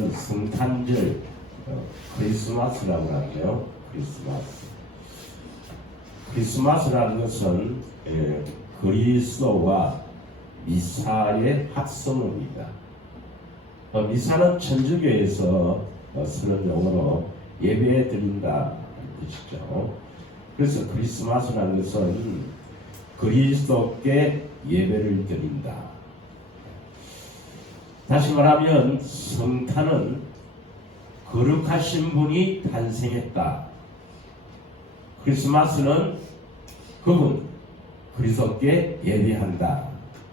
우리는 성탄절, 크리스마스라고 하죠. 크리스마스라는 것은 그리스도와 미사의 합성어입니다. 미사는 천주교에서 쓰는 용어로 예배 드린다 뜻이죠. 그래서 크리스마스라는 것은 그리스도께 예배를 드린다. 다시 말하면 성탄은 거룩하신 분이 탄생했다. 크리스마스는 그분 그리스도께 예배한다.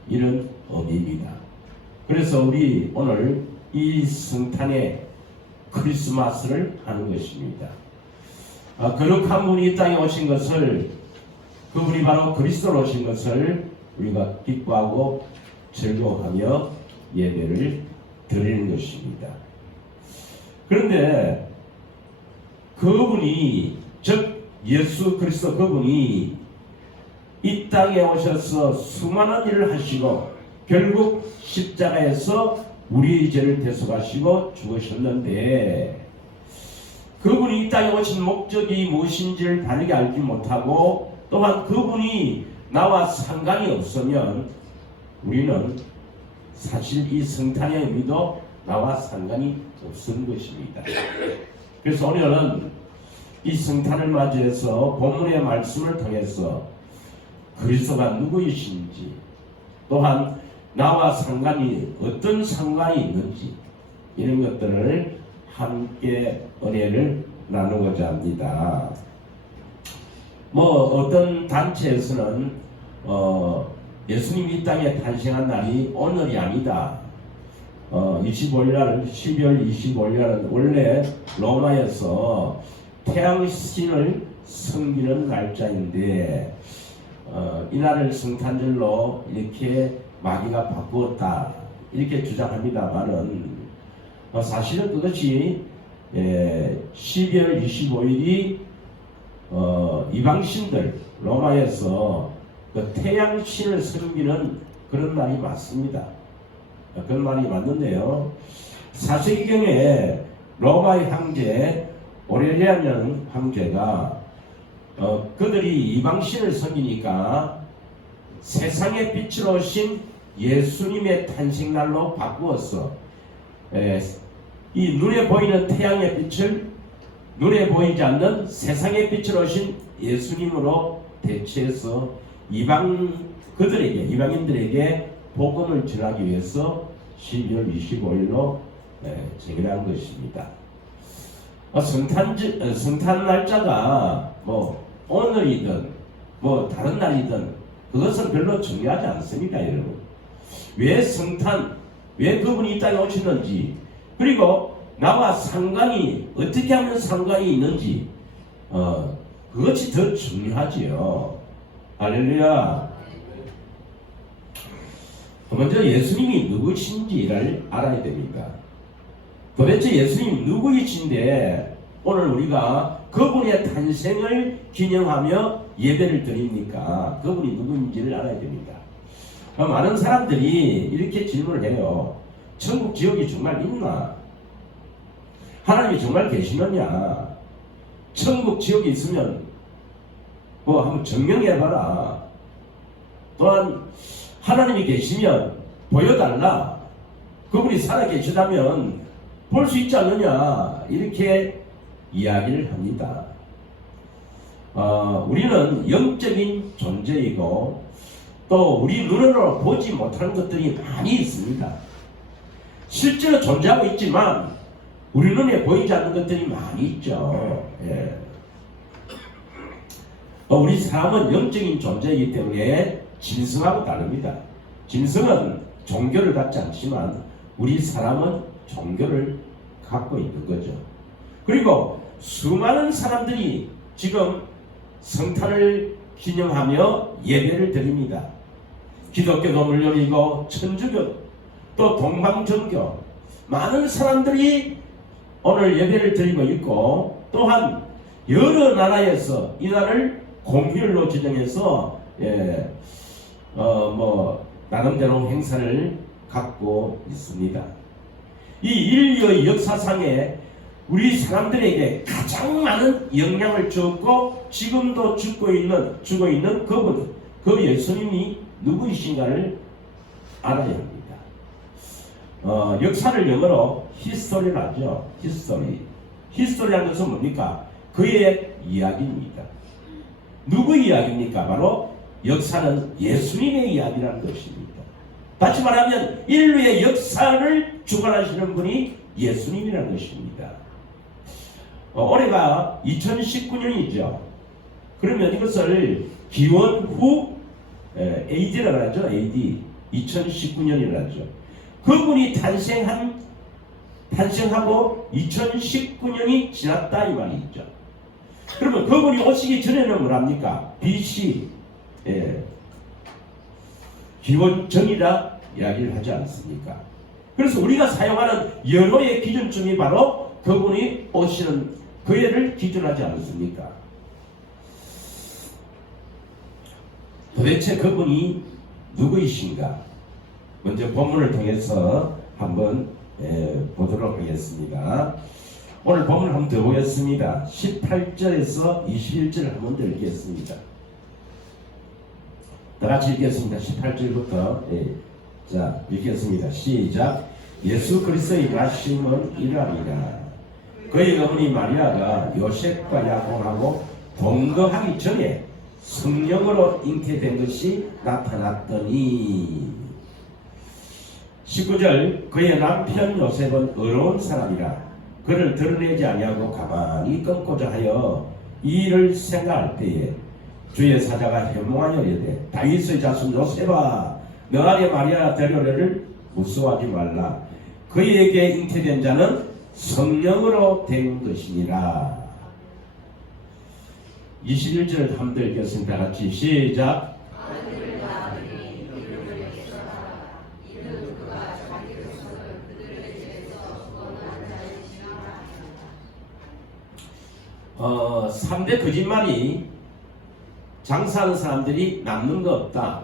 이런 의미입니다. 그래서 우리 오늘 이 성탄의 크리스마스를 하는 것입니다. 거룩한 분이 이 땅에 오신 것을, 그분이 바로 그리스도로 오신 것을 우리가 기뻐하고 즐거워하며 예배를 드리는 것입니다. 그런데 그분이, 즉 예수 그리스도 그분이 이 땅에 오셔서 수많은 일을 하시고 결국 십자가에서 우리의 죄를 대속하시고 죽으셨는데, 그분이 이 땅에 오신 목적이 무엇인지를 바르게 알지 못하고, 또한 그분이 나와 상관이 없으면 우리는 사실 이 성탄의 의미도 나와 상관이 없는 것입니다. 그래서 오늘은 이 성탄을 맞이해서 본문의 말씀을 통해서 그리스도가 누구이신지, 또한 나와 상관이 어떤 상관이 있는지, 이런 것들을 함께 은혜를 나누고자 합니다. 어떤 단체에서는 예수님이 이 땅에 탄생한 날이 오늘이 아니다. 12월 25일날은 원래 로마에서 태양신을 섬기는 날짜인데 이날을 성탄절로 이렇게 마귀가 바꾸었다, 이렇게 주장합니다만은 사실은 그것이 12월 25일이 이방신들 로마에서 그 태양신을 섬기는 그런 날이 맞습니다. 그런 말이 맞는데요, 사세기경에 로마의 황제 오렐리안이라는 황제가 그들이 이방신을 섬기니까 세상의 빛으로 오신 예수님의 탄생날로 바꾸었어. 이 눈에 보이는 태양의 빛을 눈에 보이지 않는 세상의 빛으로 오신 예수님으로 대체해서 이방인들에게 복음을 전하기 위해서 12월 25일로 정해한 것입니다. 성탄 날짜가 오늘이든 다른 날이든 그것은 별로 중요하지 않습니다, 여러분. 왜 그분이 이 땅에 오시는지, 그리고 나와 상관이 어떻게 하면 상관이 있는지, 그것이 더 중요하지요. 할렐루야. 먼저 예수님이 누구신지를 알아야 됩니다. 도대체 예수님 누구이신데 오늘 우리가 그분의 탄생을 기념하며 예배를 드립니까? 그분이 누구인지를 알아야 됩니다. 많은 사람들이 이렇게 질문을 해요. 천국 지옥이 정말 있나? 하나님이 정말 계시느냐? 천국 지옥이 있으면 한번 증명해봐라. 또한 하나님이 계시면 보여달라. 그분이 살아계시다면 볼 수 있지 않느냐? 이렇게 이야기를 합니다. 우리는 영적인 존재이고 또 우리 눈으로 보지 못하는 것들이 많이 있습니다. 실제로 존재하고 있지만 우리 눈에 보이지 않는 것들이 많이 있죠. 우리 사람은 영적인 존재이기 때문에 짐승하고 다릅니다. 짐승은 종교를 갖지 않지만 우리 사람은 종교를 갖고 있는 거죠. 그리고 수많은 사람들이 지금 성탄을 기념하며 예배를 드립니다. 기독교도 물론이고 천주교 또 동방정교 많은 사람들이 오늘 예배를 드리고 있고, 또한 여러 나라에서 이 날을 공휴일로 지정해서 나름대로 행사를 갖고 있습니다. 이 인류의 역사상에 우리 사람들에게 가장 많은 영향을 주었고 지금도 주고 있는 그분, 그 예수님이 누구이신가를 알아야 합니다. 역사를 영어로 히스토리를 하죠. 히스토리라는 것은 뭡니까? 그의 이야기입니다. 누구 이야기입니까? 바로 역사는 예수님의 이야기라는 것입니다. 다시 말하면 인류의 역사를 주관하시는 분이 예수님이라는 것입니다. 올해가 2019년이죠. 그러면 이것을 기원 후 AD라고 하죠. AD 2019년이라고 하죠. 그분이 탄생하고 2019년이 지났다 이 말이 있죠. 그러면 그분이 오시기 전에는 뭐랍니까? BC 기원 전이라 이야기를 하지 않습니까? 그래서 우리가 사용하는 연호의 기준점이 바로 그분이 오시는 그 해를 기준하지 않습니까? 도대체 그분이 누구이신가? 먼저 본문을 통해서 한번 보도록 하겠습니다. 오늘 본문을 한번 더 보겠습니다. 18절에서 21절을 한번 더 읽겠습니다. 다 같이 읽겠습니다. 18절부터 자 읽겠습니다. 시작. 예수 그리스도의 나심은 이러하니라. 그의 어머니 마리아가 요셉과 약혼하고 동거하기 전에 성령으로 잉태된 것이 나타났더니 19절 그의 남편 요셉은 의로운 사람이라 그를 드러내지 아니하고 가만히 끊고자 하여 이 일을 생각할 때에 주의 사자가 현몽하여 이르되 다윗의 자손 요셉아 너 아래 마리아 데려오려를 무서워하지 말라. 그에게 잉태된 자는 성령으로 된 것이니라. 21절 한번 더 읽겠습니다. 같이 시작. 어, 3대 거짓말이 장사하는 사람들이 남는 거 없다.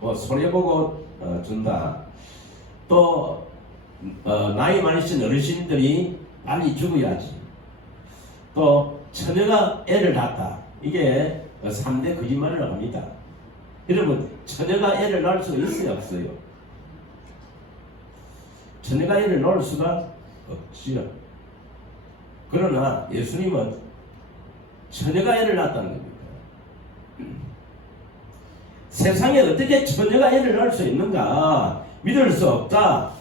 손해보고 준다. 또 나이 많으신 어르신들이 빨리 죽어야지. 또 처녀가 애를 낳았다. 이게 3대 거짓말이라고 합니다. 여러분 처녀가 애를 낳을 수가 있어요 없어요? 처녀가 애를 낳을 수가 없지요. 그러나 예수님은 처녀가 애를 낳았다는 겁니다. 세상에 어떻게 처녀가 애를 낳을 수 있는가 믿을 수 없다.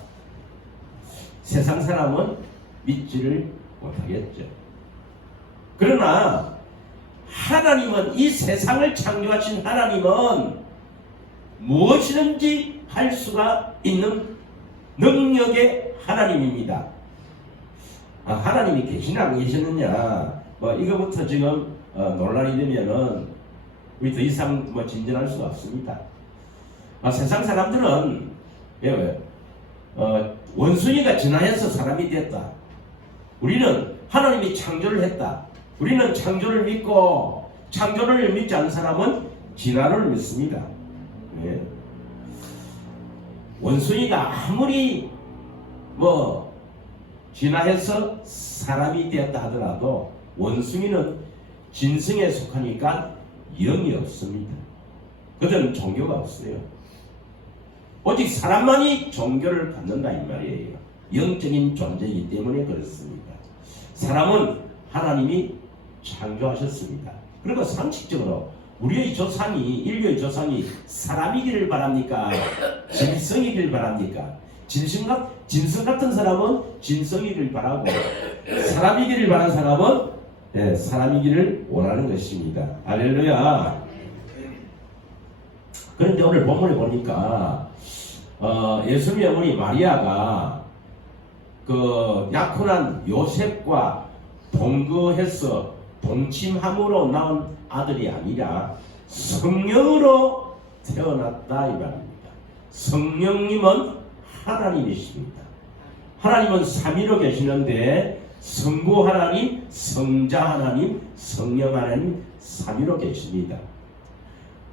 세상 사람은 믿지를 못하겠죠. 그러나 하나님은, 이 세상을 창조하신 하나님은 무엇이든지 할 수가 있는 능력의 하나님입니다. 하나님이 계시나 안 계시느냐 이거부터 지금 논란이 되면은 우리 더 이상 진전할 수가 없습니다. 세상 사람들은 원숭이가 진화해서 사람이 됐다. 우리는 하나님이 창조를 했다. 우리는 창조를 믿고, 창조를 믿지 않는 사람은 진화를 믿습니다. 원숭이가 아무리 진화해서 사람이 되었다 하더라도 원숭이는 진성에 속하니까 영이 없습니다. 그들은 종교가 없어요. 오직 사람만이 종교를 갖는다 이 말이에요. 영적인 존재이기 때문에 그렇습니다. 사람은 하나님이 창조하셨습니다. 그리고 상식적으로 우리의 조상이, 인류의 조상이 사람이기를 바랍니까? 진성이기를 바랍니까? 진성 같은 사람은 진성이기를 바라고, 사람이기를 바라는 사람은 사람이기를 원하는 것입니다. 할렐루야. 그런데 오늘 본문에 보니까 예수님의 어머니 마리아가 그 약혼한 요셉과 동거해서 동침함으로 나온 아들이 아니라 성령으로 태어났다 이 말입니다. 성령님은 하나님이십니다. 하나님은 삼위로 계시는데 성부 하나님, 성자 하나님, 성령 하나님 삼위로 계십니다.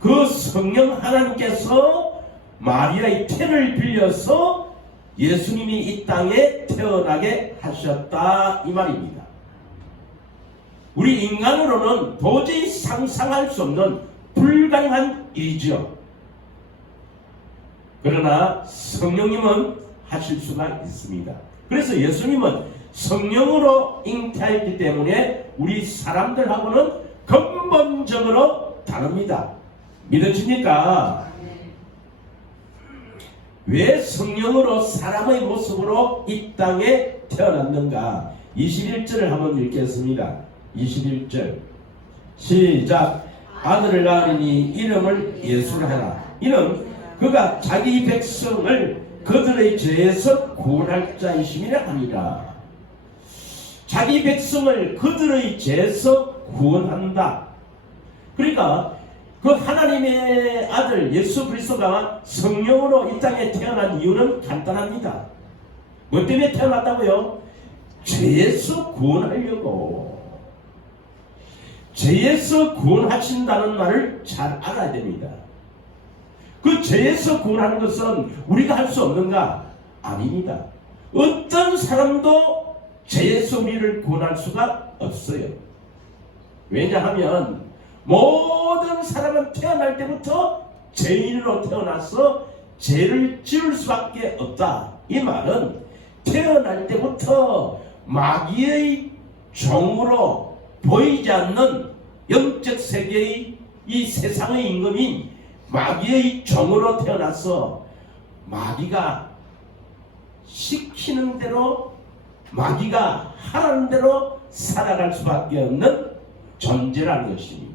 그 성령 하나님께서 마리아의 태를 빌려서 예수님이 이 땅에 태어나게 하셨다 이 말입니다. 우리 인간으로는 도저히 상상할 수 없는 불가능한 일이죠. 그러나 성령님은 하실 수가 있습니다. 그래서 예수님은 성령으로 잉태했기 때문에 우리 사람들하고는 근본적으로 다릅니다. 믿어집니까? 왜 성령으로 사람의 모습으로 이 땅에 태어났는가? 21절을 한번 읽겠습니다. 21절 시작. 아들을 낳으니 이름을 예수라 하라. 이는 그가 자기 백성을 그들의 죄에서 구원할 자이심이라 하니라. 자기 백성을 그들의 죄에서 구원한다. 그러니까 그 하나님의 아들 예수 그리스도가 성령으로 이 땅에 태어난 이유는 간단합니다. 뭐 때문에 태어났다고요? 죄에서 구원하려고. 죄에서 구원하신다는 말을 잘 알아야 됩니다. 그 죄에서 구원하는 것은 우리가 할 수 없는가? 아닙니다. 어떤 사람도 죄에서 우리를 구원할 수가 없어요. 왜냐하면 모든 사람은 태어날 때부터 죄인으로 태어나서 죄를 지을 수밖에 없다. 이 말은 태어날 때부터 마귀의 종으로 보이지 않는 영적 세계의 이 세상의 임금인 마귀의 종으로 태어나서 마귀가 시키는 대로 마귀가 하라는 대로 살아갈 수밖에 없는 존재라는 것입니다.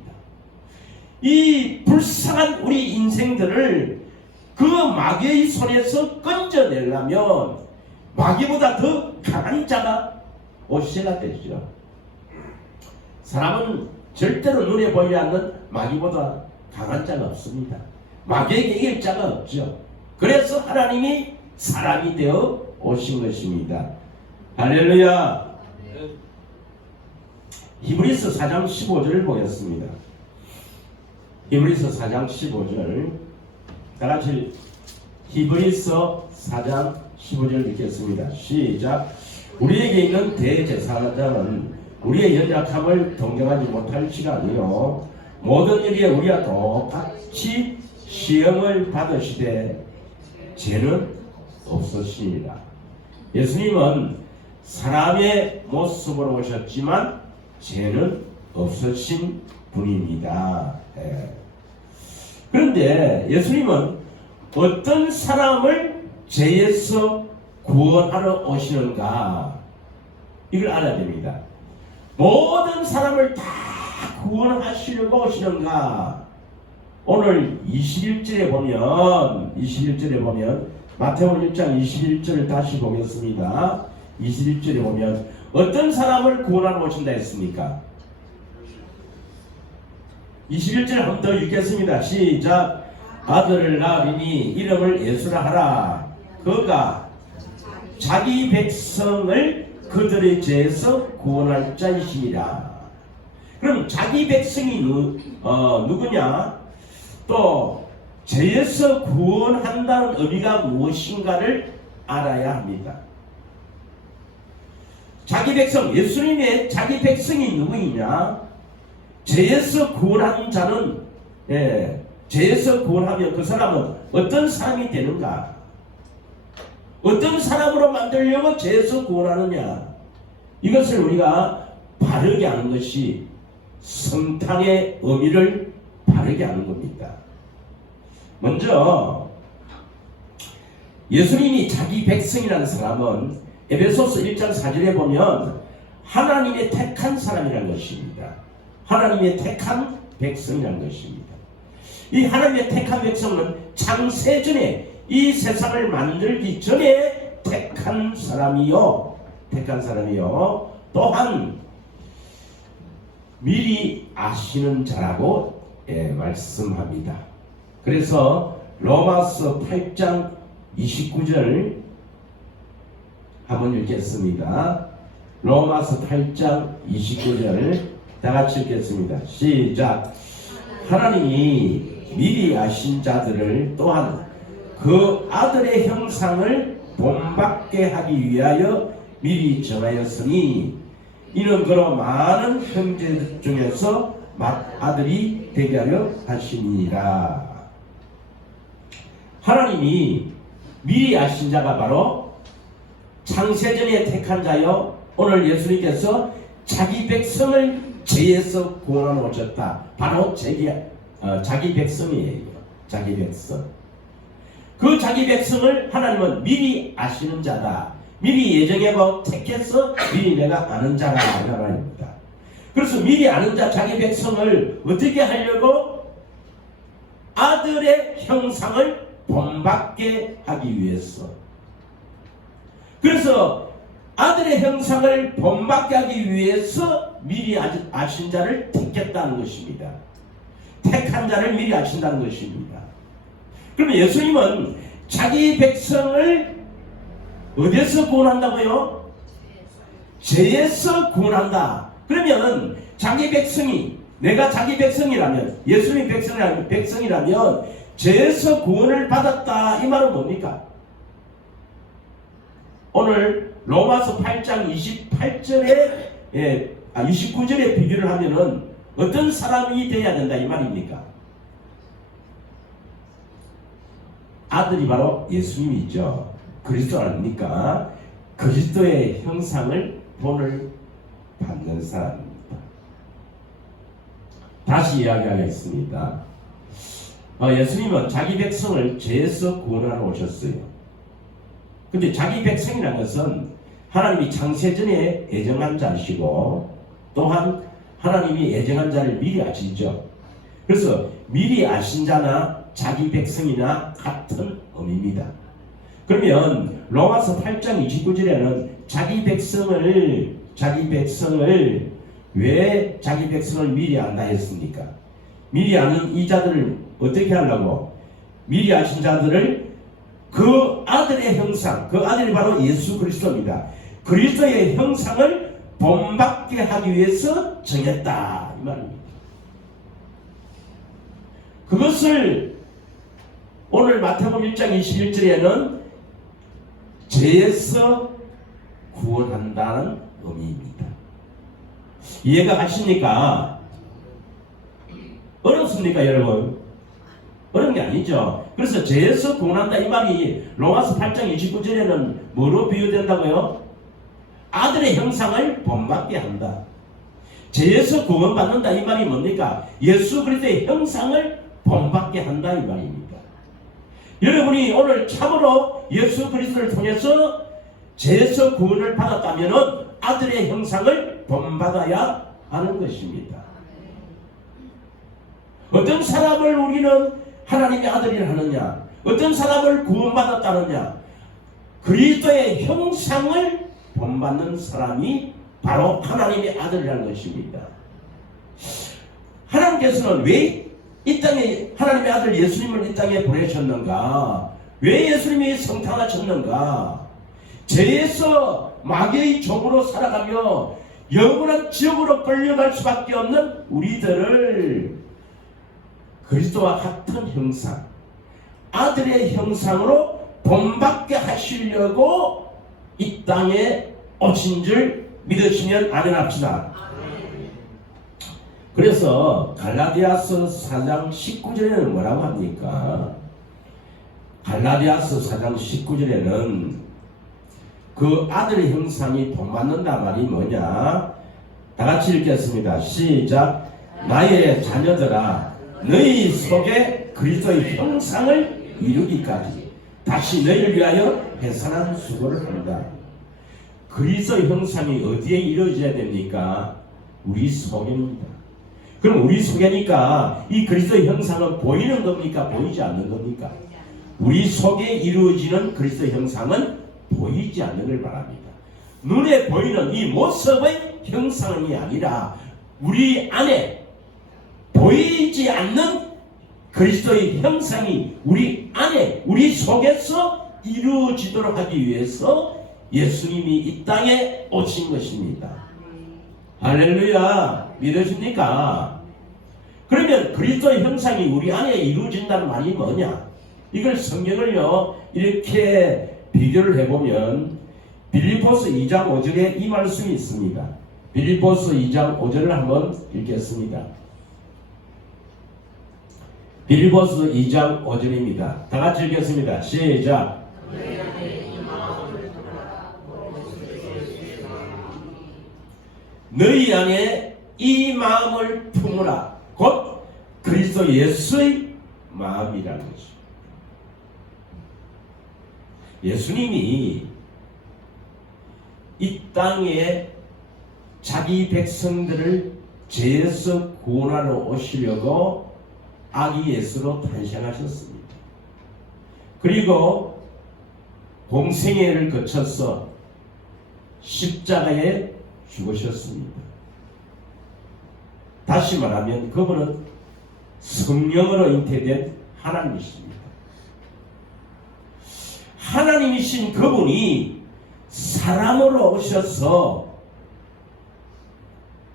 이 불쌍한 우리 인생들을 그 마귀의 손에서 건져내려면 마귀보다 더 강한 자가 오셔야 되죠. 사람은 절대로 눈에 보이지 않는 마귀보다 강한 자가 없습니다. 마귀에게 이길 자가 없죠. 그래서 하나님이 사람이 되어 오신 것입니다. 할렐루야. 히브리서 4장 15절을 보겠습니다. 히브리서 4장 15절 다같이 히브리서 4장 15절 읽겠습니다. 시작. 우리에게 있는 대제사장은 우리의 연약함을 동정하지 못할지가 아니요 모든 일에 우리와 똑같이 시험을 받으시되 죄는 없으시니라. 예수님은 사람의 모습으로 오셨지만 죄는 없으신 분입니다. 그런데 예수님은 어떤 사람을 죄에서 구원하러 오시는가? 이걸 알아야 됩니다. 모든 사람을 다 구원하시려고 오시는가? 오늘 21절에 보면 마태복음 1장 21절을 다시 보겠습니다. 21절에 보면 어떤 사람을 구원하러 오신다 했습니까? 21절 한 번 더 읽겠습니다. 시작. 아들을 낳으리니 이름을 예수라 하라. 그가 자기 백성을 그들의 죄에서 구원할 자이시니라. 그럼 자기 백성이 누구냐? 또 죄에서 구원한다는 의미가 무엇인가를 알아야 합니다. 자기 백성, 예수님의 자기 백성이 누구이냐? 죄에서 구원하는 자는 죄에서 구원하면 그 사람은 어떤 사람이 되는가? 어떤 사람으로 만들려고 죄에서 구원하느냐? 이것을 우리가 바르게 하는 것이 성탄의 의미를 바르게 하는 겁니다. 먼저 예수님이 자기 백성이라는 사람은 에베소서 1장 4절에 보면 하나님의 택한 사람이라는 것입니다. 하나님의 택한 백성이라는 것입니다. 이 하나님의 택한 백성은 창세전에 이 세상을 만들기 전에 택한 사람이요 또한 미리 아시는 자라고 말씀합니다. 그래서 로마서 8장 29절 한번 읽겠습니다. 로마서 8장 29절 다같이 읽겠습니다. 시작. 하나님이 미리 아신 자들을 또한 그 아들의 형상을 본받게 하기 위하여 미리 정하였으니 이는 그로 많은 형제 중에서 맏아들이 되게 하려 하시니라. 하나님이 미리 아신 자가 바로 창세전에 택한 자요, 오늘 예수님께서 자기 백성을 죄에서 구원하러 오셨다. 바로 자기 백성이에요. 자기 백성. 그 자기 백성을 하나님은 미리 아시는 자다. 미리 예정하고 택해서 미리 내가 아는 자라 이 말입니다. 그래서 미리 아는 자 자기 백성을 어떻게 하려고? 아들의 형상을 본받게 하기 위해서. 그래서 아들의 형상을 본받게 하기 위해서 미리 아신 자를 택했다는 것입니다. 택한 자를 미리 아신다는 것입니다. 그러면 예수님은 자기 백성을 어디에서 구원한다고요? 죄에서 구원한다. 그러면 자기 백성이, 내가 자기 백성이라면, 예수님 백성이라면 죄에서 구원을 받았다 이 말은 뭡니까? 오늘 로마서 8장 29절에 비교를 하면은 어떤 사람이 되어야 된다 이 말입니까? 아들이 바로 예수님이죠. 그리스도 아닙니까? 그리스도의 형상을 본을 받는 사람입니다. 다시 이야기하겠습니다. 예수님은 자기 백성을 죄에서 구원하러 오셨어요. 근데 자기 백성이라는 것은 하나님이 창세전에 예정한 자시고 또한 하나님이 예정한 자를 미리 아시죠. 그래서 미리 아신 자나 자기 백성이나 같은 의미입니다. 그러면 로마서 8장 29절에는 자기 백성을 왜 자기 백성을 미리 안다 했습니까? 미리 아는 이 자들을 어떻게 하려고? 미리 아신 자들을 그 아들의 형상, 그 아들이 바로 예수 그리스도입니다. 그리스도의 형상을 본받게 하기 위해서 정했다 이 말입니다. 그것을 오늘 마태복음 1장 21절에는 죄에서 구원한다는 의미입니다. 이해가 가십니까? 어렵습니까 여러분? 어려운 게 아니죠. 그래서 죄에서 구원한다 이 말이 로마서 8장 29절에는 뭐로 비유된다고요? 아들의 형상을 본받게 한다. 죄에서 구원받는다 이 말이 뭡니까? 예수 그리스도의 형상을 본받게 한다 이 말입니다. 여러분이 오늘 참으로 예수 그리스도를 통해서 죄에서 구원을 받았다면 아들의 형상을 본받아야 하는 것입니다. 어떤 사람을 우리는 하나님의 아들이라 하느냐, 어떤 사람을 구원받았다느냐, 그리스도의 형상을 본받는 사람이 바로 하나님의 아들이라는 것입니다. 하나님께서는 왜 이 땅에 하나님의 아들 예수님을 이 땅에 보내셨는가? 왜 예수님이 성탄하셨는가? 죄에서 마귀의 종으로 살아가며 영원한 지옥으로 끌려갈 수밖에 없는 우리들을 그리스도와 같은 형상, 아들의 형상으로 본받게 하시려고 이 땅에 오신 줄 믿으시면 아멘합시다. 그래서 갈라디아서 4장 19절에는 뭐라고 합니까? 갈라디아서 4장 19절에는 그 아들의 형상이 본받는다 말이 뭐냐? 다 같이 읽겠습니다. 시작. 나의 자녀들아, 너희 속에 그리스도의 형상을 이루기까지 다시 너희를 위하여 해산한 수고를 한다. 그리스도의 형상이 어디에 이루어져야 됩니까? 우리 속입니다. 그럼 우리 속에니까 이 그리스도의 형상은 보이는 겁니까? 보이지 않는 겁니까? 우리 속에 이루어지는 그리스도의 형상은 보이지 않는 걸 말합니다. 눈에 보이는 이 모습의 형상이 아니라 우리 안에 보이지 않는 그리스도의 형상이 우리 안에, 우리 속에서 이루어지도록 하기 위해서 예수님이 이 땅에 오신 것입니다. 할렐루야. 믿으십니까? 그러면 그리스도의 형상이 우리 안에 이루어진다는 말이 뭐냐? 이걸 성경을요 이렇게 비교를 해보면 빌립보서 2장 5절에 이 말씀이 있습니다. 빌립보서 2장 5절을 한번 읽겠습니다. 빌립보서 2장 5절입니다. 다 같이 읽겠습니다. 시작. 너희 안에 이 마음을 품으라. 곧 그리스도 예수의 마음이라는 것입니다. 예수님이 이 땅에 자기 백성들을 죄에서 구원하러 오시려고 아기 예수로 탄생하셨습니다. 그리고 공생애를 거쳐서 십자가에 죽으셨습니다. 다시 말하면 그분은 성령으로 잉태된 하나님이십니다. 하나님이신 그분이 사람으로 오셔서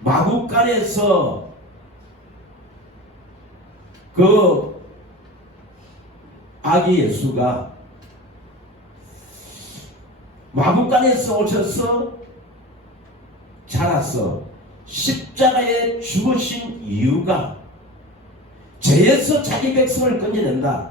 마구간에서 그 아기 예수가 마구간에서 오셔서 자라서 십자가에 죽으신 이유가 죄에서 자기 백성을 건져낸다.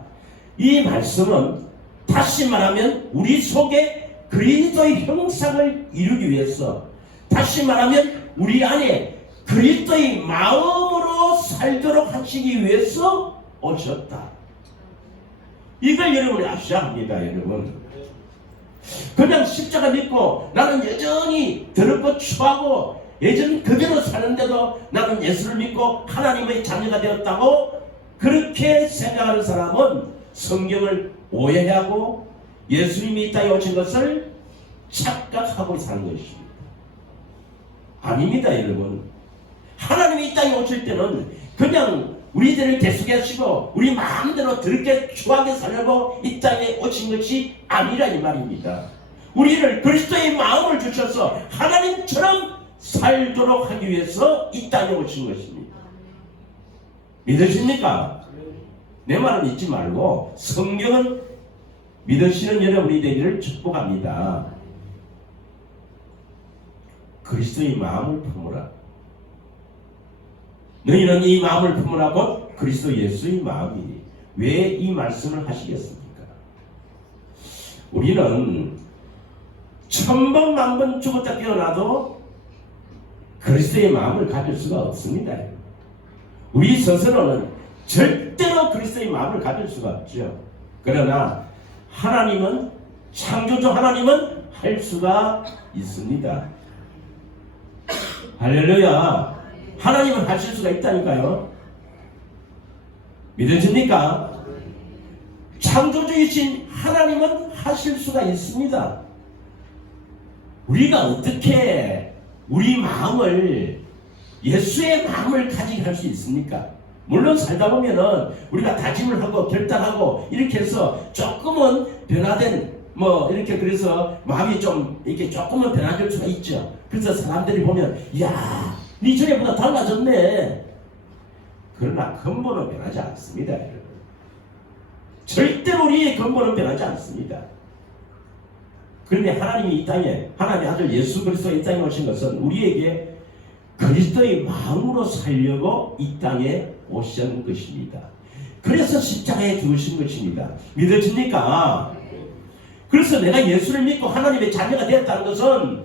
이 말씀은 다시 말하면 우리 속에 그리스도의 형상을 이루기 위해서, 다시 말하면 우리 안에 그리스도의 마음으로 살도록 하시기 위해서 오셨다. 이걸 여러분이 아셔야 합니다. 여러분, 그냥 십자가 믿고 나는 여전히 더럽고 추하고 예전 그대로 사는데도 나는 예수를 믿고 하나님의 자녀가 되었다고 그렇게 생각하는 사람은 성경을 오해하고 예수님이 이 땅에 오신 것을 착각하고 사는 것입니다. 아닙니다. 여러분, 하나님이 이 땅에 오실 때는 그냥 우리들을 계속하시고 우리 마음대로 더럽게 추하게 살려고 이 땅에 오신 것이 아니라 이 말입니다. 우리를 그리스도의 마음을 주셔서 하나님처럼 살도록 하기 위해서 이 땅에 오신 것입니다. 믿으십니까? 내 말은 잊지 말고 성경은 믿으시는 여러분이 되기를 축복합니다. 그리스도의 마음을 품으라. 너희는 이 마음을 품으라. 곧 그리스도 예수의 마음이니. 왜 이 말씀을 하시겠습니까? 우리는 1000번 만번 죽었다 깨어나도 그리스도의 마음을 가질 수가 없습니다. 우리 스스로는 절대로 그리스도의 마음을 가질 수가 없죠. 그러나 하나님은, 창조주 하나님은 할 수가 있습니다. 할렐루야. 하나님은 하실 수가 있다니까요. 믿으십니까? 창조주이신 하나님은 하실 수가 있습니다. 우리가 어떻게 우리 마음을, 예수의 마음을 가지게 할 수 있습니까? 물론 살다 보면은 우리가 다짐을 하고 결단하고 이렇게 해서 조금은 변화된 이렇게, 그래서 마음이 좀 이렇게 조금은 변화될 수가 있죠. 그래서 사람들이 보면, 야, 네 전에보다 달라졌네. 그러나 근본은 변하지 않습니다. 여러분, 절대로 우리의 근본은 변하지 않습니다. 그런데 하나님이 이 땅에, 하나님의 아들 예수 그리스도가 이 땅에 오신 것은 우리에게 그리스도의 마음으로 살려고 이 땅에 오신 것입니다. 그래서 십자가에 죽으신 것입니다. 믿어집니까? 그래서 내가 예수를 믿고 하나님의 자녀가 되었다는 것은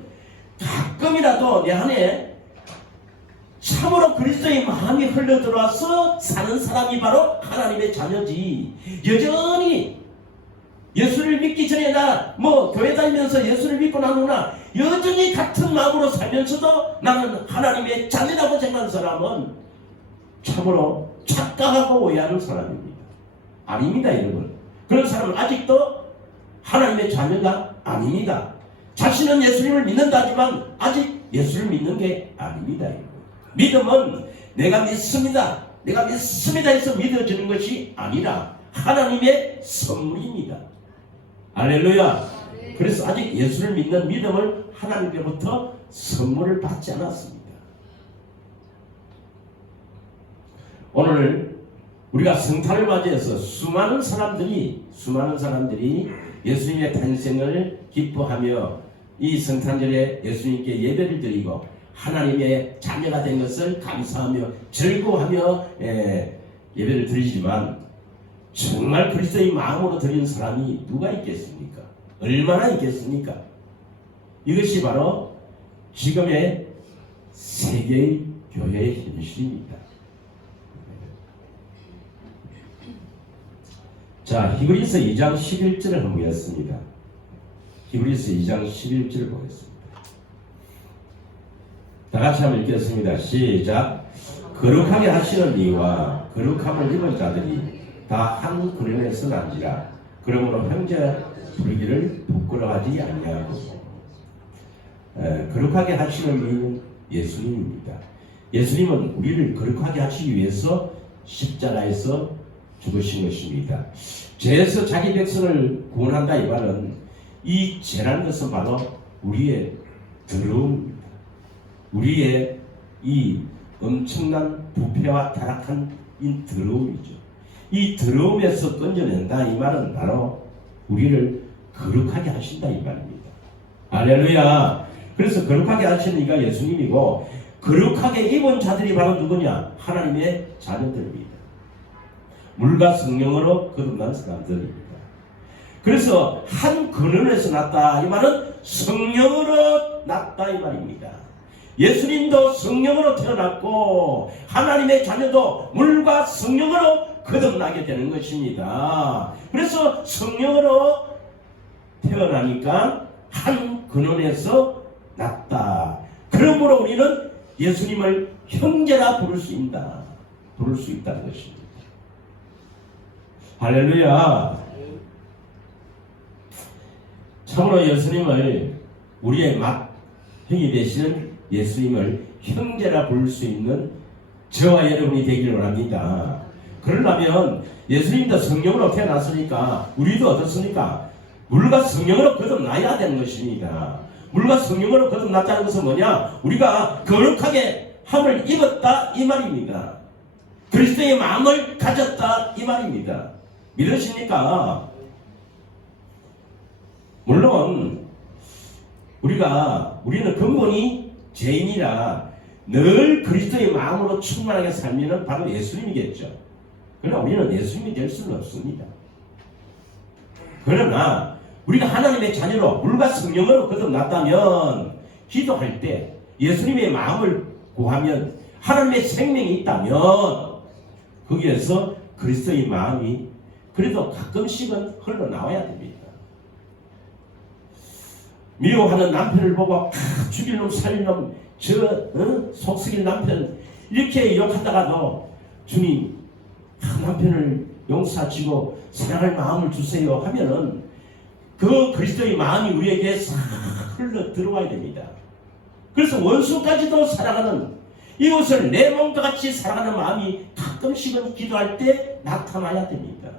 가끔이라도 내 안에 참으로 그리스도의 마음이 흘러들어와서 사는 사람이 바로 하나님의 자녀지, 여전히 예수를 믿기 전에 나 교회 다니면서 예수를 믿고 나누나 여전히 같은 마음으로 살면서도 나는 하나님의 자녀라고 생각하는 사람은 참으로 착각하고 오해하는 사람입니다. 아닙니다. 여러분, 그런 사람은 아직도 하나님의 자녀가 아닙니다. 자신은 예수님을 믿는다 하지만 아직 예수를 믿는 게 아닙니다. 여러분, 믿음은 내가 믿습니다, 내가 믿습니다 해서 믿어지는 것이 아니라 하나님의 선물입니다. 할렐루야. 그래서 아직 예수를 믿는 믿음을 하나님께로부터 선물을 받지 않았습니다. 오늘 우리가 성탄을 맞이해서 수많은 사람들이 예수님의 탄생을 기뻐하며 이 성탄절에 예수님께 예배를 드리고 하나님의 자녀가 된 것을 감사하며 즐거워하며 예배를 드리지만 정말 그리스도의 마음으로 드리는 사람이 누가 있겠습니까? 얼마나 있겠습니까? 이것이 바로 지금의 세계의 교회의 현실입니다. 자, 히브리서 2장 11절을 한번 보겠습니다. 히브리서 2장 11절을 보겠습니다. 다 같이 한번 읽겠습니다. 시작. 거룩하게 하시는 이와 거룩함을 입은 자들이 다 한 그릇에서 난지라. 그러므로 형제 부르기를 부끄러워하지 아니하고. 거룩하게 하시는 이는 예수님입니다. 예수님은 우리를 거룩하게 하시기 위해서 십자가에서 죽으신 것입니다. 죄에서 자기 백성을 구원한다 이 말은 이 죄라는 것은 바로 우리의 더러움입니다. 우리의 이 엄청난 부패와 타락한 이 더러움이죠. 이 더러움에서 건져낸다 이 말은 바로 우리를 거룩하게 하신다 이 말입니다. 할렐루야. 그래서 거룩하게 하시는 이가 예수님이고 거룩하게 입은 자들이 바로 누구냐? 하나님의 자녀들입니다. 물과 성령으로 거듭난 사람들입니다. 그래서 한 근원에서 났다 이 말은 성령으로 났다 이 말입니다. 예수님도 성령으로 태어났고 하나님의 자녀도 물과 성령으로 거듭나게 되는 것입니다. 그래서 성령으로 태어나니까 한 근원에서 났다. 그러므로 우리는 예수님을 형제라 부를 수 있다. 부를 수 있다는 것입니다. 할렐루야. 참으로 예수님을 우리의 형이 되시는 예수님을 형제라 부를 수 있는 저와 여러분이 되기를 원합니다. 그러려면 예수님도 성령으로 태어났으니까 우리도 어떻습니까? 물과 성령으로 거듭나야 되는 것입니다. 물과 성령으로 거듭났다는 것은 뭐냐? 우리가 거룩하게 함을 입었다 이 말입니다. 그리스도의 마음을 가졌다 이 말입니다. 믿으십니까? 물론 우리는 근본이 죄인이라 늘 그리스도의 마음으로 충만하게 살면 바로 예수님이겠죠. 그러나 우리는 예수님이 될 수는 없습니다. 그러나 우리가 하나님의 자녀로 물과 성령으로 거듭났다면 기도할 때 예수님의 마음을 구하면 하나님의 생명이 있다면 거기에서 그리스도의 마음이 그래도 가끔씩은 흘러나와야 됩니다. 미워하는 남편을 보고 죽일 놈 살릴 놈 속썩일 남편 이렇게 욕하다가도 주님 남편을 용서하시고 사랑할 마음을 주세요 하면은 그 그리스도의 마음이 우리에게 싹 흘러 들어와야 됩니다. 그래서 원수까지도 사랑하는 이것을 내 몸과 같이 사랑하는 마음이 가끔씩은 기도할 때 나타나야 됩니다.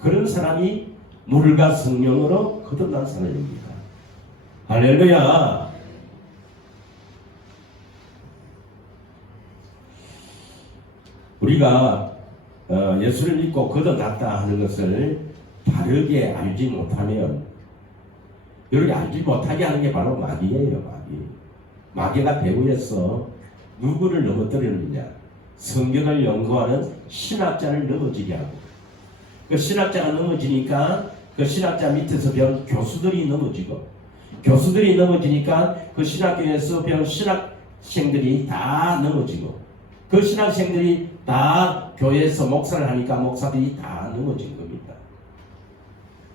그런 사람이 물과 성령으로 거듭난 사람입니다. 할렐루야. 우리가 예수를 믿고 거듭났다 하는 것을 바르게 알지 못하면 이렇게 알지 못하게 하는 게 바로 마귀예요. 마귀가 배후에서 누구를 넘어뜨리느냐? 성경을 연구하는 신학자를 넘어지게 하고 그 신학자가 넘어지니까 그 신학자 밑에서 배운 교수들이 넘어지고 교수들이 넘어지니까 그 신학교에서 배운 신학생들이 다 넘어지고 그 신학생들이 다 교회에서 목사를 하니까 목사들이 다 넘어진 겁니다.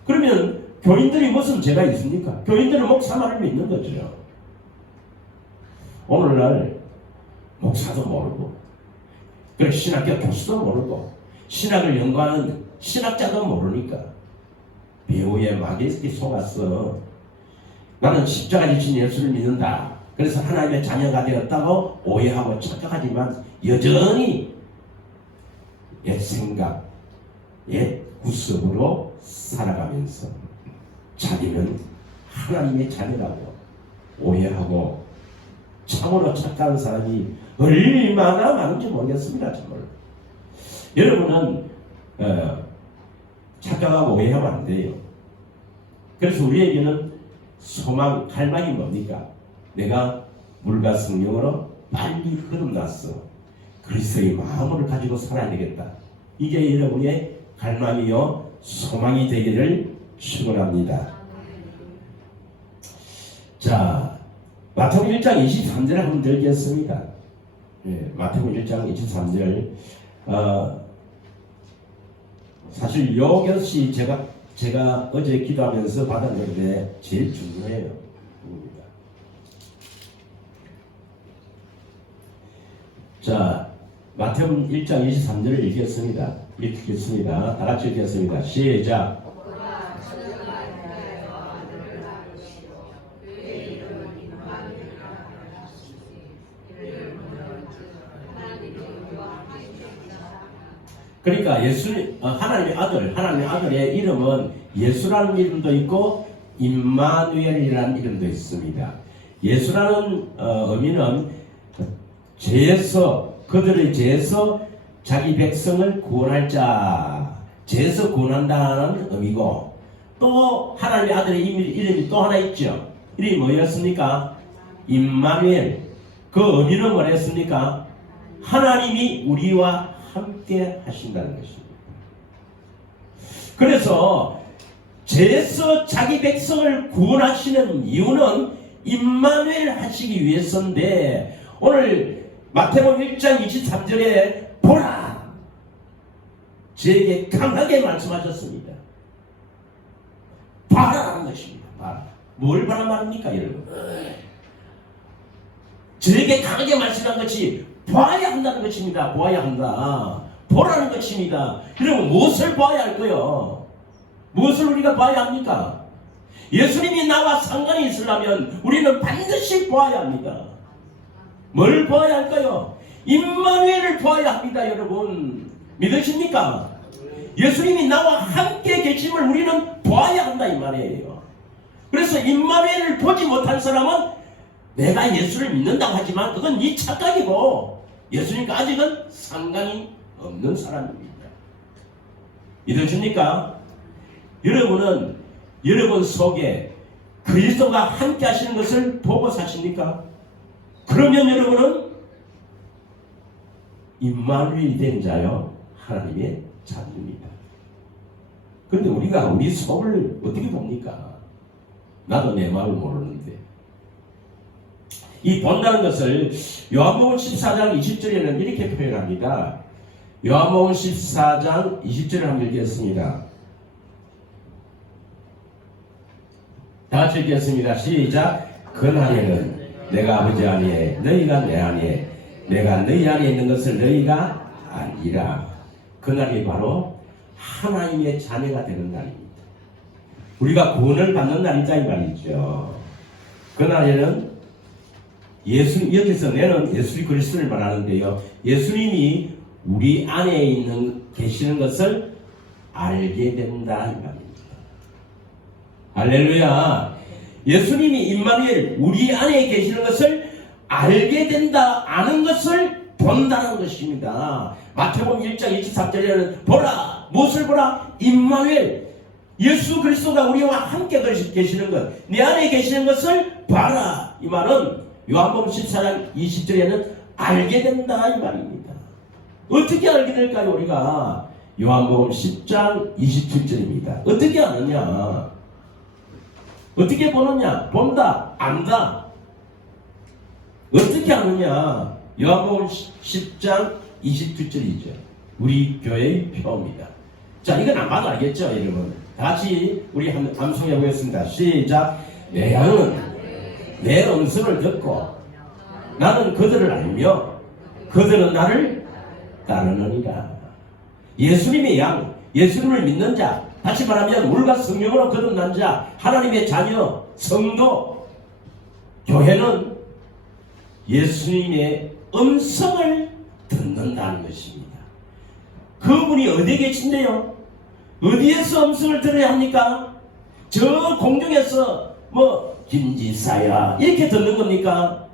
그러면 교인들이 무슨 죄가 있습니까? 교인들은 목사만을 믿는 거죠. 오늘날 목사도 모르고 그리고 신학교 교수도 모르고 신학을 연구하는 신학자도 모르니까 배우의 마귀에 속아서 나는 십자가 지신 예수를 믿는다. 그래서 하나님의 자녀가 되었다고 오해하고 착각하지만 여전히 옛 생각, 옛 구습으로 살아가면서 자기는 하나님의 자녀라고 오해하고 참으로 착각하는 사람이 얼마나 많은지 모르겠습니다. 정말. 여러분은 착각하고 오해하면 안 돼요. 그래서 우리에게는 소망, 갈망이 뭡니까? 내가 물과 성령으로 빨리 거듭났어. 그리스도의 마음을 가지고 살아야 되겠다. 이게 여러분의 갈망이요 소망이 되기를 축원합니다. 자, 마태복음 1장 23절을 한번 들겠습니다. 예, 마태복음 1장 23절. 사실 이것이 제가 어제 기도하면서 받았는데 제일 중요해요. 자, 마태복음 1장 23절을 읽겠습니다. 읽겠습니다. 다 같이 읽겠습니다. 시작. 그러니까 하나님의 아들의 이름은 예수라는 이름도 있고 임마누엘이라는 이름도 있습니다. 예수라는 의미는 그들의 죄에서 자기 백성을 구원할 자, 죄에서 구원한다는 의미고, 또 하나님의 아들의 이름이 또 하나 있죠. 이름이 뭐였습니까? 임마누엘. 그 의미는 뭐였습니까? 하나님이 우리와 함께 하신다는 것입니다. 그래서 죄에서 자기 백성을 구원하시는 이유는 임마누엘 하시기 위해서인데, 오늘 마태복음 1장 23절에 보라! 저에게 강하게 말씀하셨습니다. 봐라라는 것입니다. 봐라. 뭘 봐라 말입니까, 여러분? 저에게 강하게 말씀한 것이 봐야 한다는 것입니다. 보아야 한다. 보라는 것입니다. 여러분, 무엇을 봐야 할까요? 무엇을 우리가 봐야 합니까? 예수님이 나와 상관이 있으려면 우리는 반드시 보아야 합니다. 뭘 보아야 할까요? 임마누엘을 보아야 합니다. 여러분, 믿으십니까? 예수님이 나와 함께 계심을 우리는 보아야 한다 이 말이에요. 그래서 임마누엘을 보지 못한 사람은 내가 예수를 믿는다고 하지만 그건 네 착각이고 예수님과 아직은 상관이 없는 사람입니다. 믿으십니까? 여러분은 여러분 속에 그리스도가 함께 하시는 것을 보고 사십니까? 그러면 여러분은 임마누엘이 된 자요 하나님의 자녀입니다. 그런데 우리가 우리 속을 어떻게 봅니까? 나도 내 마음을 모르는데. 이 본다는 것을 요한복음 14장 20절에는 이렇게 표현합니다. 요한복음 14장 20절을 한번 읽겠습니다. 다 같이 읽겠습니다. 시작. 그날에는 내가 아버지 안에 너희가 내 안에 내가 너희 안에 있는 것을 너희가 알리라. 그날이 바로 하나님의 자녀가 되는 날입니다. 우리가 구원을 받는 날이다 이 말이죠. 그날에는 여기서 내는 예수 그리스도를 말하는데요, 예수님이 우리 안에 계시는 것을 알게 된다 이 말입니다. 할렐루야. 예수님이 임마누엘 우리 안에 계시는 것을 알게 된다, 아는 것을 본다는 것입니다. 마태복음 1장 23절에는 보라, 무엇을 보라? 임마누엘, 예수 그리스도가 우리와 함께 계시는 것, 내 안에 계시는 것을 봐라. 이 말은 요한복음 14장 20절에는 알게 된다 이 말입니다. 어떻게 알게 될까요? 우리가 요한복음 10장 27절입니다. 어떻게 아느냐? 어떻게 보느냐? 본다, 안다. 어떻게 아느냐? 요한복음 10장 27절이죠. 우리 교회의 표입니다. 자, 이건 안 봐도 알겠죠, 여러분? 다시 우리 한번 암송해 보겠습니다. 시작. 내 양은 내 음성을 듣고 나는 그들을 알며 그들은 나를 따르느니라. 예수님의 양, 예수님을 믿는 자, 다시 말하면 물과 성령으로 거듭난 자, 하나님의 자녀, 성도, 교회는 예수님의 음성을 듣는다는 것입니다. 그분이 어디에 계신데요? 어디에서 음성을 들어야 합니까? 저 공중에서 김지사야 이렇게 듣는 겁니까?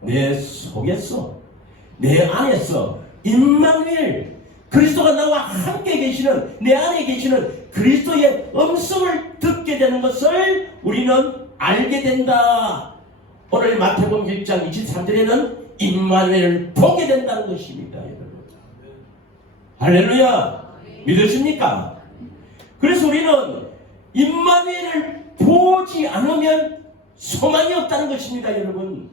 내 속에서, 내 안에서 임마누엘 그리스도가 나와 함께 계시는, 내 안에 계시는 그리스도의 음성을 듣게 되는 것을 우리는 알게 된다. 오늘 마태복음 1장 23절에는 임마누엘을 보게 된다는 것입니다. 여러분. 할렐루야. 믿으십니까? 그래서 우리는 임마누엘을 보지 않으면 소망이 없다는 것입니다. 여러분.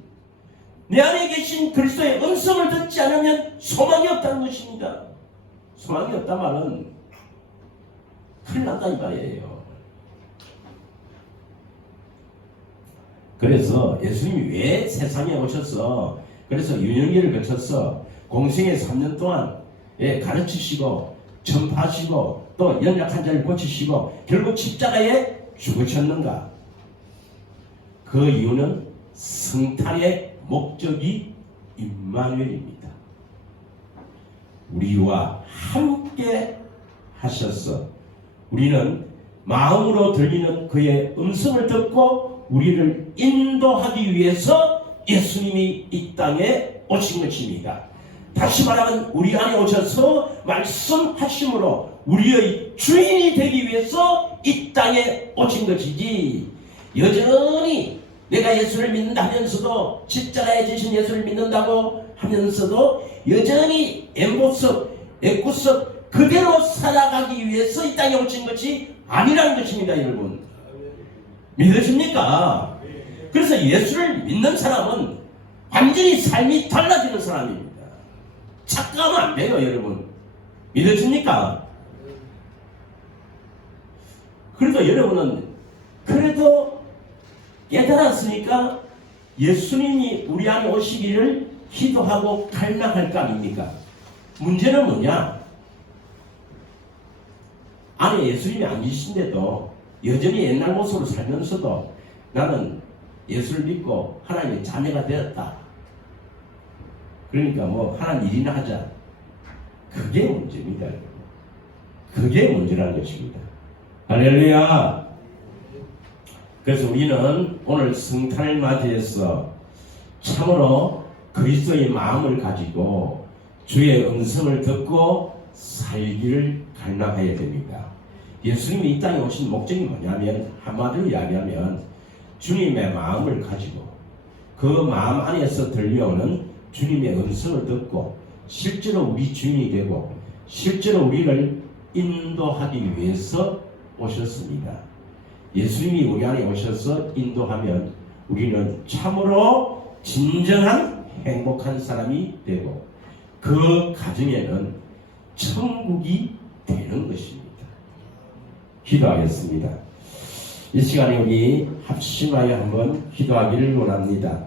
내 안에 계신 그리스도의 음성을 듣지 않으면 소망이 없다는 것입니다. 소망이 없다 말은 큰일 난다 이 말이에요. 그래서 예수님이 왜 세상에 오셔서 그래서 유년기를 거쳐서 공생의 3년 동안 가르치시고 전파하시고 또 연약한 자를 고치시고 결국 십자가에 죽으셨는가? 그 이유는 성탄의 목적이 임마누엘입니다. 우리와 함께 하셔서 우리는 마음으로 들리는 그의 음성을 듣고 우리를 인도하기 위해서 예수님이 이 땅에 오신 것입니다. 다시 말하면 우리 안에 오셔서 말씀하심으로 우리의 주인이 되기 위해서 이 땅에 오신 것이지, 여전히 내가 예수를 믿는다 하면서도 십자가에 지신 예수를 믿는다고 하면서도 여전히 애구석 그대로 살아가기 위해서 이 땅에 오신 것이 아니라는 것입니다. 여러분 믿으십니까? 그래서 예수를 믿는 사람은 완전히 삶이 달라지는 사람입니다. 착각하면 안 돼요. 여러분 믿으십니까? 그래도 여러분은 그래도 깨달았으니까 예수님이 우리 안에 오시기를 기도하고 갈망할 거 아닙니까? 문제는 뭐냐? 안에 예수님이 안 계신데도 여전히 옛날 모습으로 살면서도 나는 예수를 믿고 하나님의 자녀가 되었다. 그러니까 뭐 하나님 일이나 하자. 그게 문제입니다. 그게 문제라는 것입니다. 할렐루야. 그래서 우리는 오늘 성탄을 맞이해서 참으로 그리스도의 마음을 가지고 주의 음성을 듣고 살기를 갈망해야 됩니다. 예수님이 이 땅에 오신 목적이 뭐냐면 한마디로 이야기하면 주님의 마음을 가지고 그 마음 안에서 들려오는 주님의 음성을 듣고 실제로 우리 주인이 되고 실제로 우리를 인도하기 위해서 오셨습니다. 예수님이 우리 안에 오셔서 인도하면 우리는 참으로 진정한 행복한 사람이 되고 그 가정에는 천국이 되는 것입니다. 기도하겠습니다. 이 시간에 우리 합심하여 한번 기도하기를 원합니다.